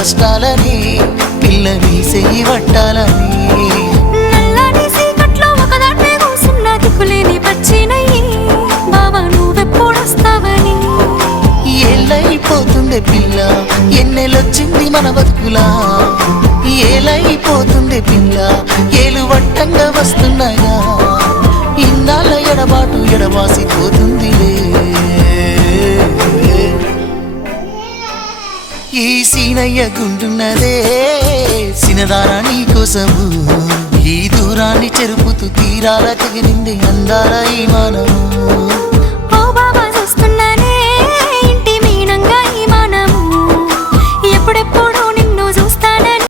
కష్టాలని పిల్లని చెయ్యి పట్టాలని నల్లని సీకట్లో ఒకదాన్నే కూసున్న దిక్కులేని పచ్చినయ్యి బావా నువ్వెప్పుడొస్తావని ఏళ్ళైపోతుందే పిల్ల ఎన్నెలొచ్చింది మన బతుకులా ఏలైపోతుందే పిల్ల ఏలు వట్టంగా వస్తున్నాయా ఇన్నాళ్ళ ఎడబాటు ఎడబాసిపోతుందిలే ఈ సీనయ్య గుండున్నదే సినదారా నీ కోసము ఈ దూరాన్ని చెరుపుతూ తీరాల తెగిరింది అందాల ఈ మానము